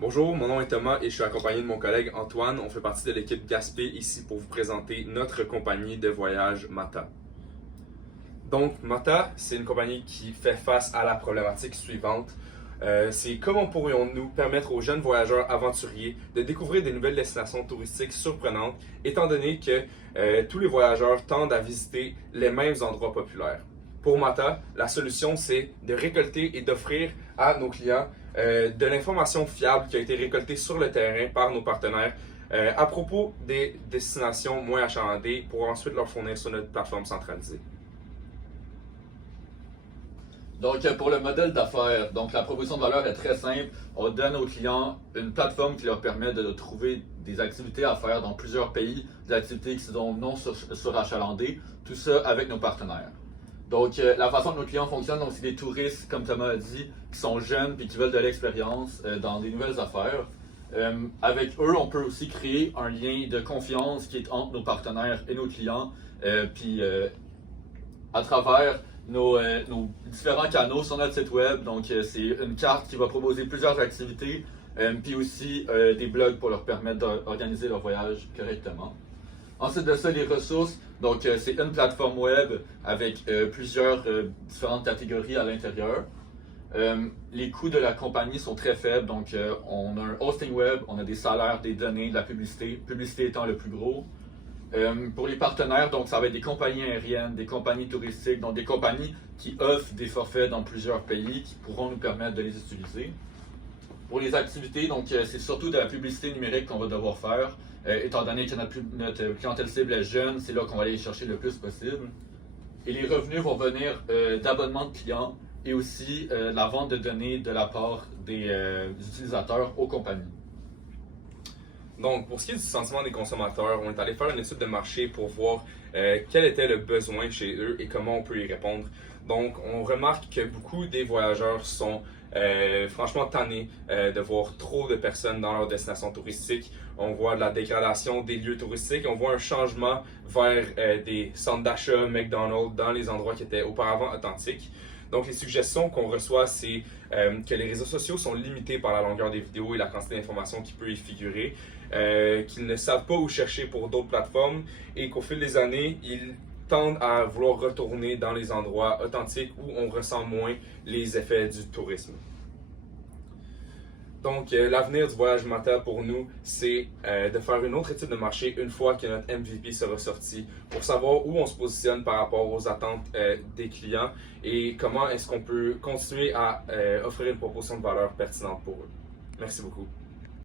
Bonjour, mon nom est Thomas et je suis accompagné de mon collègue Antoine. On fait partie de l'équipe Gaspé ici pour vous présenter notre compagnie de voyage Mata. Donc, Mata, c'est une compagnie qui fait face à la problématique suivante. C'est comment pourrions-nous permettre aux jeunes voyageurs aventuriers de découvrir des nouvelles destinations touristiques surprenantes, étant donné que tous les voyageurs tendent à visiter les mêmes endroits populaires. Pour Mata, la solution, c'est de récolter et d'offrir à nos clients de l'information fiable qui a été récoltée sur le terrain par nos partenaires à propos des destinations moins achalandées pour ensuite leur fournir sur notre plateforme centralisée. Donc, pour le modèle d'affaires, donc la proposition de valeur est très simple. On donne aux clients une plateforme qui leur permet de trouver des activités à faire dans plusieurs pays, des activités qui sont non surachalandées, tout ça avec nos partenaires. Donc, la façon dont nos clients fonctionnent, c'est des touristes, comme Thomas a dit, qui sont jeunes et qui veulent de l'expérience dans des nouvelles affaires. Avec eux, on peut aussi créer un lien de confiance qui est entre nos partenaires et nos clients. À travers nos différents canaux sur notre site web. Donc, c'est une carte qui va proposer plusieurs activités, puis aussi des blogs pour leur permettre d'organiser leur voyage correctement. Ensuite de ça, les ressources. Donc, c'est une plateforme web avec plusieurs différentes catégories à l'intérieur. Les coûts de la compagnie sont très faibles. Donc, on a un hosting web, on a des salaires, des données, de la publicité étant le plus gros. Pour les partenaires, donc ça va être des compagnies aériennes, des compagnies touristiques, donc des compagnies qui offrent des forfaits dans plusieurs pays qui pourront nous permettre de les utiliser. Pour les activités, donc c'est surtout de la publicité numérique qu'on va devoir faire, étant donné que notre clientèle cible est jeune, c'est là qu'on va aller les chercher le plus possible. Et les revenus vont venir d'abonnements de clients et aussi de la vente de données de la part des utilisateurs aux compagnies. Donc, pour ce qui est du sentiment des consommateurs, on est allé faire une étude de marché pour voir quel était le besoin chez eux et comment on peut y répondre. Donc, on remarque que beaucoup des voyageurs sont franchement tannés de voir trop de personnes dans leur destination touristique. On voit de la dégradation des lieux touristiques, on voit un changement vers des centres d'achat McDonald's dans les endroits qui étaient auparavant authentiques. Donc, les suggestions qu'on reçoit, c'est que les réseaux sociaux sont limités par la longueur des vidéos et la quantité d'informations qui peut y figurer, qu'ils ne savent pas où chercher pour d'autres plateformes et qu'au fil des années, ils tendent à vouloir retourner dans les endroits authentiques où on ressent moins les effets du tourisme. Donc, l'avenir du voyage Mata pour nous, c'est de faire une autre étude de marché une fois que notre MVP sera sorti pour savoir où on se positionne par rapport aux attentes des clients et comment est-ce qu'on peut continuer à offrir une proposition de valeur pertinente pour eux. Merci beaucoup.